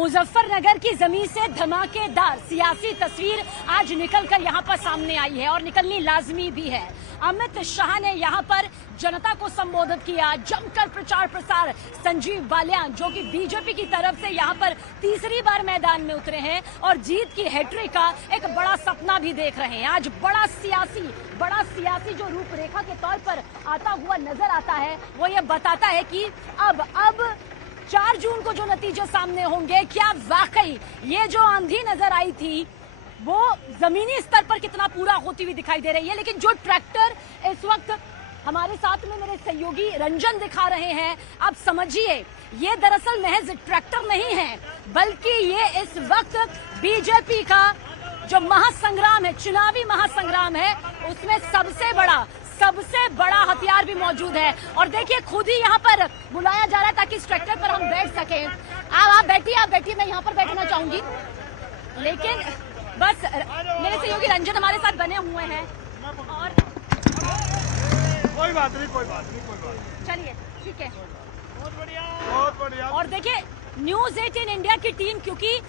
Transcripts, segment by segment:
मुजफ्फरनगर की जमीन से धमाकेदार सियासी तस्वीर आज निकलकर यहाँ पर सामने आई है और निकलनी लाजमी भी है। अमित शाह ने यहाँ पर जनता को संबोधित किया, जमकर प्रचार प्रसार। संजीव बालियान जो कि बीजेपी की तरफ से यहाँ पर तीसरी बार मैदान में उतरे हैं और जीत की हैट्रिक का एक बड़ा सपना भी देख रहे हैं। आज बड़ा सियासी जो रूपरेखा के तौर पर आता हुआ नजर आता है वो ये बताता है कि अब 4 जून को जो नतीजे सामने होंगे, क्या वाकई ये जो आंधी नजर आई थी वो जमीनी स्तर पर कितना पूरा होती हुई दिखाई दे रही है। लेकिन जो ट्रैक्टर इस वक्त हमारे साथ में मेरे सहयोगी रंजन दिखा रहे हैं, आप समझिए ये दरअसल महज ट्रैक्टर नहीं है, बल्कि ये इस वक्त बीजेपी का जो महासंग्राम है, चुनावी महासंग्राम है, उसमें सबसे बड़ा हथियार भी मौजूद है। और देखिए खुद ही यहाँ पर बुलाया जा रहा है ताकि इस ट्रैक्टर पर हम बैठ सकें। आप बैठिए, मैं यहाँ पर बैठना चाहूंगी, लेकिन बस मेरे सहयोगी रंजन हमारे साथ बने हुए हैं। और कोई बात नहीं। चलिए ठीक है, बहुत बढ़िया। और देखिए न्यूज़ 18 इंडिया की टीम, क्योंकि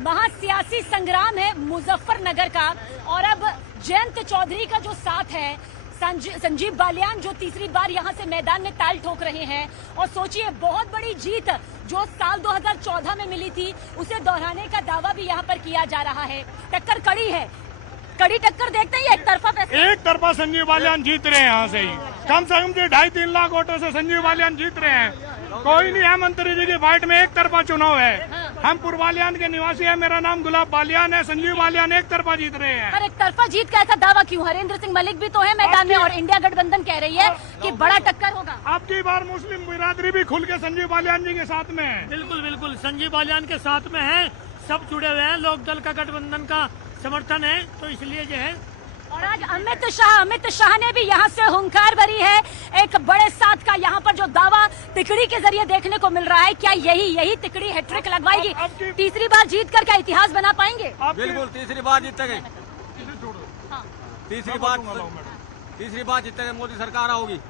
महासियासी संग्राम है मुजफ्फरनगर का, और अब जयंत चौधरी का जो साथ है, संजीव बालियान जो तीसरी बार यहाँ से मैदान में ताल ठोक रहे हैं। और सोचिए बहुत बड़ी जीत जो साल 2014 में मिली थी उसे दोहराने का दावा भी यहाँ पर किया जा रहा है। टक्कर कड़ी टक्कर देखते ही एक तरफा संजीव बालियान जीत रहे हैं। यहाँ से ही कम से कम 2.5-3 लाख वोटों से संजीव बालियान जीत रहे हैं। कोई नहीं है मंत्री जी की फाइट में, एक तरफा चुनाव है। हम पूर्वालियान के निवासी हैं, मेरा नाम गुलाब बालियान है। संजीव बालियान एक तरफा जीत रहे हैं। पर एक तरफा जीत का ऐसा दावा क्यों? हरेंद्र सिंह मलिक भी तो है मैदान में और इंडिया गठबंधन कह रही है कि बड़ा टक्कर होगा। आपकी बार मुस्लिम बिरादरी भी खुल के संजीव बालियान जी के साथ में है। बिल्कुल संजीव बालियान के साथ में है, सब जुड़े हुए हैं, लोक दल का गठबंधन का समर्थन है, तो इसलिए जो है। और आज अमित शाह ने भी यहाँ से हुंकार भरी है। एक बड़े साथ का यहाँ पर जो दावा तिकड़ी के जरिए देखने को मिल रहा है, क्या यही तिकड़ी हैट्रिक लगवाएगी? तीसरी बार जीत कर क्या इतिहास बना पाएंगे? बिल्कुल तीसरी बार जीतेंगे। तीसरी बार जीतेंगे, मोदी सरकार आओगी।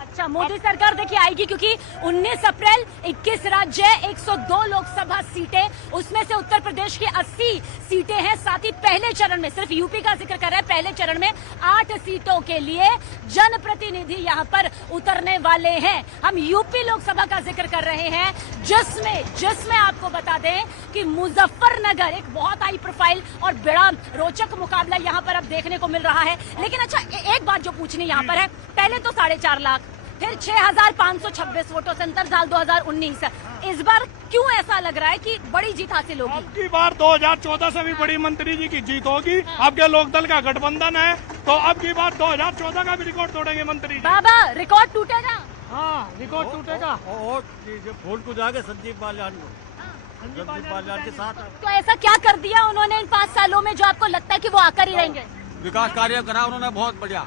अच्छा, मोदी सरकार देखिए आएगी, क्योंकि 19 अप्रैल 21 राज्य, 102 लोकसभा सीटें, उसमें से उत्तर प्रदेश की 80 सीटें हैं। साथ ही पहले चरण में, सिर्फ यूपी का जिक्र कर रहे हैं, पहले चरण में 8 सीटों के लिए जनप्रतिनिधि यहाँ पर उतरने वाले हैं। हम यूपी लोकसभा का जिक्र कर रहे हैं, जिसमें आपको बता दें कि मुजफ्फरनगर एक बहुत हाई प्रोफाइल और बड़ा रोचक मुकाबला यहाँ पर अब देखने को मिल रहा है। लेकिन अच्छा, एक बात जो पूछनी यहाँ पर है, पहले तो 4.5 लाख, फिर 6,526 वोटों से अंतर साल 2019। इस बार क्यों ऐसा लग रहा है कि बड़ी जीत हासिल होगी? अब की बार 2014 से भी बड़ी मंत्री जी की जीत होगी। आपके लोकदल का गठबंधन है, तो अब की बार 2014 का भी रिकॉर्ड तोड़ेंगे मंत्री जी। बाबा, रिकॉर्ड टूटेगा? हाँ, रिकॉर्ड टूटेगा। वोट को जाके संजीव बालियान के साथ। तो ऐसा क्या कर दिया उन्होंने इन 5 सालों में जो आपको लगता है कि वो आकर ही रहेंगे? विकास कार्य करा उन्होंने, बहुत बढ़िया।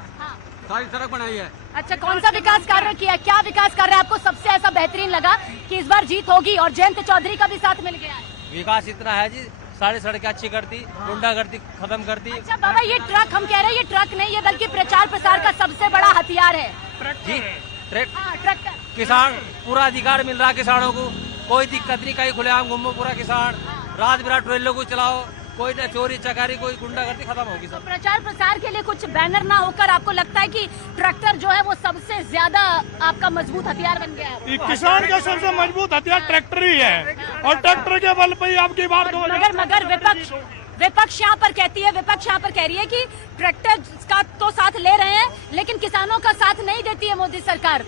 सारी सड़क बनाई है। अच्छा, कौन सा विकास कार्य किया? क्या विकास कार्य आपको सबसे ऐसा बेहतरीन लगा कि इस बार जीत होगी और जयंत चौधरी का भी साथ मिल गया है? विकास इतना है जी, सारी सड़कें अच्छी करती, गुंडागर्दी खत्म करती। अच्छा बाबा, ये ट्रक, हम कह रहे हैं ये ट्रक नहीं है बल्कि प्रचार प्रसार का सबसे बड़ा हथियार है जी। ट्रैक्टर। किसान, पूरा अधिकार मिल रहा है किसानों को, कोई दिक्कत नहीं, कहीं खुलेआम घूमो पूरा किसान, रात बिरात ट्रेनों को चलाओ, कोई न चोरी चकारी, कोई गुंडागर्दी खत्म होगी सब। तो प्रचार प्रसार के लिए कुछ बैनर ना होकर आपको लगता है कि ट्रैक्टर जो है वो सबसे ज्यादा आपका मजबूत हथियार बन गया है? किसान का सबसे मजबूत हथियार ट्रैक्टर ही है, और ट्रैक्टर के बल पर आपकी बात। मगर विपक्ष यहाँ पर कह रही है कि ट्रैक्टर का तो साथ ले रहे हैं लेकिन किसानों का साथ नहीं देती है मोदी सरकार।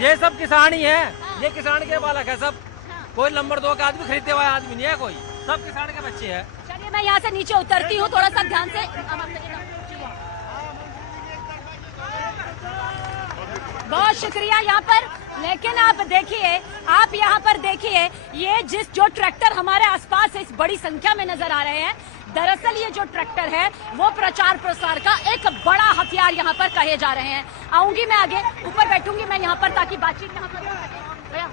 ये सब किसान ही है, ये किसान के बालक है सब, कोई नंबर 2 का आदमी खरीदते हुआ आदमी नहीं है, कोई सब किसान के बच्चे हैं। चलिए मैं यहाँ से नीचे उतरती हूँ, थोड़ा सा ध्यान से। बहुत शुक्रिया यहाँ पर। लेकिन आप यहाँ पर देखिए, ये जो ट्रैक्टर हमारे आसपास इस बड़ी संख्या में नजर आ रहे हैं, दरअसल ये जो ट्रैक्टर है वो प्रचार प्रसार का एक बड़ा हथियार यहाँ पर कहे जा रहे हैं। आऊंगी मैं आगे, ऊपर बैठूंगी मैं यहाँ पर ताकि बातचीत यहाँ पर हो सके। भैया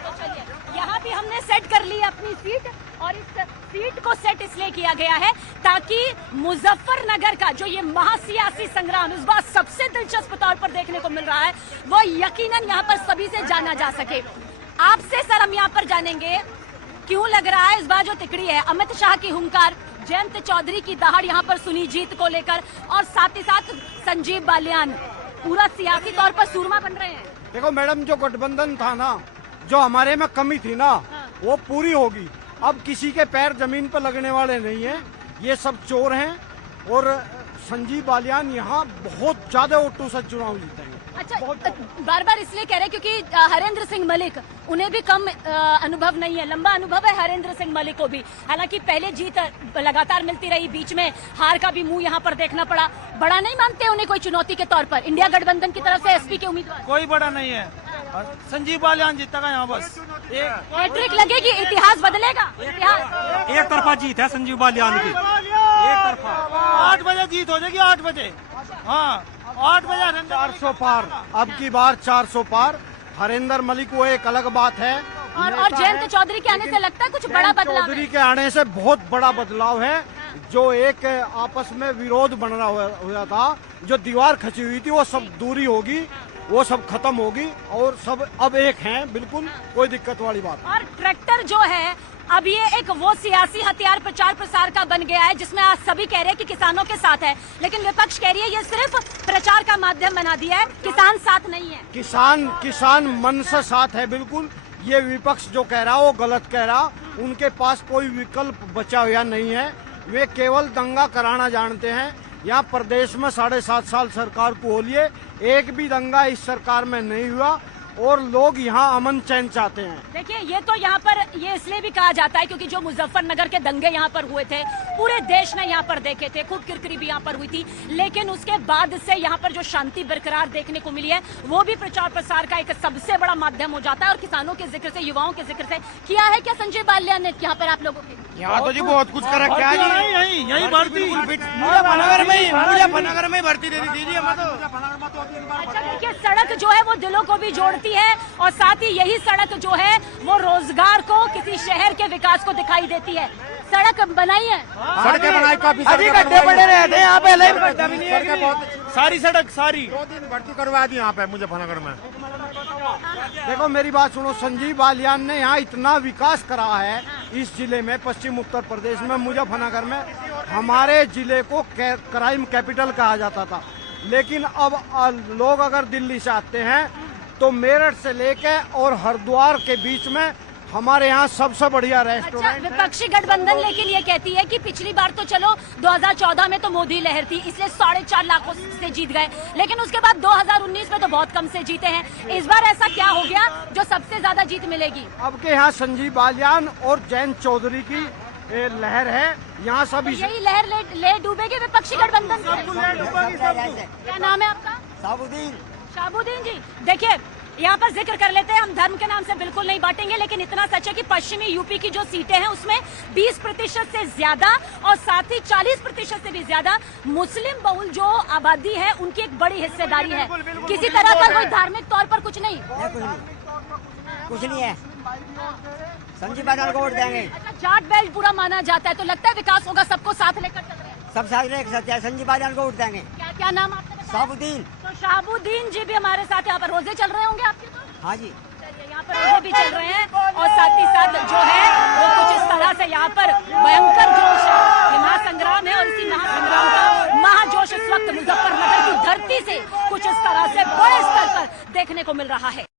तो चलिए, यहाँ भी हमने सेट कर ली अपनी सीट। और इस सीट को सेट इसलिए किया गया है ताकि मुजफ्फरनगर का जो ये महासियासी संग्राम इस बार सबसे दिलचस्प तौर पर देखने को मिल रहा है वो यकीनन यहाँ पर सभी से जाना जा सके। आपसे सर हम यहाँ पर जानेंगे क्यों लग रहा है इस बार जो तिकड़ी है अमित शाह की हुंकार, जयंत चौधरी की दहाड़ यहाँ पर सुनी जीत को लेकर और साथ ही साथ संजीव बालियान पूरा सियासी तौर पर सूरमा बन रहे हैं। देखो मैडम, जो गठबंधन था ना, जो हमारे में कमी थी ना, वो पूरी होगी। अब किसी के पैर जमीन पर लगने वाले नहीं है, ये सब चोर हैं और संजीव बालियान यहाँ बहुत ज्यादा वोटों से चुनाव जीतेंगे। अच्छा, बार बार इसलिए कह रहे हैं क्योंकि हरेंद्र सिंह मलिक उन्हें भी कम अनुभव नहीं है, लंबा अनुभव है हरेंद्र सिंह मलिक को भी। हालांकि पहले जीत लगातार मिलती रही, बीच में हार का भी मुंह यहाँ पर देखना पड़ा। बड़ा नहीं मानते उन्हें कोई चुनौती के तौर पर? इंडिया गठबंधन की तरफ से एसपी के उम्मीदवार कोई बड़ा नहीं है, संजीव बालियान जीतेगा यहाँ बस। हैट्रिक लगेगी, इतिहास बदलेगा। इतिहास एक तरफा जीत है संजीव बालियान की, एक तरफा। 8 बजे जीत हो जाएगी, 8 बजे। हाँ, 8 बजे 400 पार, अब की बार 400 पार। हरेंद्र मलिक वो एक अलग बात है। और जयंत चौधरी के आने से लगता है कुछ बड़ा बदलाव चौधरी के आने से बहुत बड़ा बदलाव है। जो एक आपस में विरोध बन रहा हुआ था, जो दीवार खची हुई थी, वो सब दूरी होगी, वो सब खत्म होगी और सब अब एक हैं, बिल्कुल कोई दिक्कत वाली बात। और ट्रैक्टर जो है अब ये एक वो सियासी हथियार प्रचार प्रसार का बन गया है जिसमें आज सभी कह रहे हैं कि किसानों के साथ है, लेकिन विपक्ष कह रही है ये सिर्फ प्रचार का माध्यम बना दिया है, किसान साथ नहीं है। किसान मन से साथ है बिल्कुल। ये विपक्ष जो कह रहा वो गलत कह रहा। उनके पास कोई विकल्प बचा हुआ नहीं है, वे केवल दंगा कराना जानते हैं। यहाँ प्रदेश में 7.5 साल सरकार को हो लिए, एक भी दंगा इस सरकार में नहीं हुआ और लोग यहाँ अमन चैन चाहते हैं। देखिए, ये तो यहाँ पर ये इसलिए भी कहा जाता है क्योंकि जो मुजफ्फरनगर के दंगे यहाँ पर हुए थे पूरे देश ने यहाँ पर देखे थे, खूब किरकिरी भी यहाँ पर हुई थी, लेकिन उसके बाद से यहाँ पर जो शांति बरकरार देखने को मिली है वो भी प्रचार प्रसार का एक सबसे बड़ा माध्यम हो जाता है। और किसानों के जिक्र से, युवाओं के जिक्र से किया है क्या संजीव बालियान ने यहाँ पर आप लोगों के? यहाँ तो जी बहुत कुछ कर रखा है। यही भर्ती मुजफ्फरनगर में भर्ती दे दी हमें तो। अच्छा, देखिए, सड़क जो है वो दिलों को भी जोड़ती है और साथ ही यही सड़क जो है वो रोजगार को, किसी शहर के विकास को दिखाई देती है। सड़क बनाई है, सड़कें बनाई, काफी गड्ढे पड़े रहते हैं यहाँ पे, सारी सड़क सारी 2 दिन भर्ती करवा दी यहाँ पे मुजफ्फरनगर में। देखो मेरी बात सुनो, संजीव बालियान ने यहाँ इतना विकास करा है इस जिले में, पश्चिम उत्तर प्रदेश में, मुजफ्फरनगर में। हमारे जिले को क्राइम कैपिटल कहा जाता था, लेकिन अब लोग अगर दिल्ली से आते हैं तो मेरठ से लेके और हरिद्वार के बीच में हमारे यहाँ सबसे बढ़िया रेस्टोरेंट। अच्छा, विपक्षी गठबंधन लेकिन ये कहती है कि पिछली बार तो चलो 2014 में तो मोदी लहर थी इसलिए 4.5 लाख से जीत गए, लेकिन उसके बाद 2019 में तो बहुत कम से जीते हैं। इस बार ऐसा क्या हो गया जो सबसे ज्यादा जीत मिलेगी? अब के यहाँ संजीव बालियान और जयंत चौधरी की लहर है, यहाँ सब तो यही लहर ले डूबेगी विपक्षी गठबंधन। क्या नाम है आपका? शाहबुद्दीन जी। देखिए, यहाँ पर जिक्र कर लेते हैं, हम धर्म के नाम से बिल्कुल नहीं बांटेंगे, लेकिन इतना सच है कि पश्चिमी यूपी की जो सीटें हैं उसमें 20% से ज्यादा और साथ ही 40% से भी ज्यादा मुस्लिम बहुल जो आबादी है उनकी एक बड़ी हिस्सेदारी है। किसी तरह का कोई धार्मिक तौर पर कुछ नहीं है। संजीव बालियान को वोट देंगे। अच्छा, जाट बेल्ट पूरा माना जाता है तो लगता है विकास होगा, सबको साथ लेकर चल रहे हैं। सब साथ लेकर संजीव बालियान को वोट देंगे। क्या क्या नाम आपका? शाहबुद्दीन। तो शाहबुद्दीन जी भी हमारे साथ यहाँ पर रोजे चल रहे होंगे आपके? तो हाँ जी, चलिए, यहाँ पर रोजे भी चल रहे हैं और साथ ही साथ जो है वो कुछ इस तरह से यहाँ पर भयंकर जोश है, ये महासंग्राम है और इसी महासंग्राम का महाजोश इस वक्त मुजफ्फरनगर की धरती से कुछ इस तरह से बड़े स्तर पर देखने को मिल रहा है।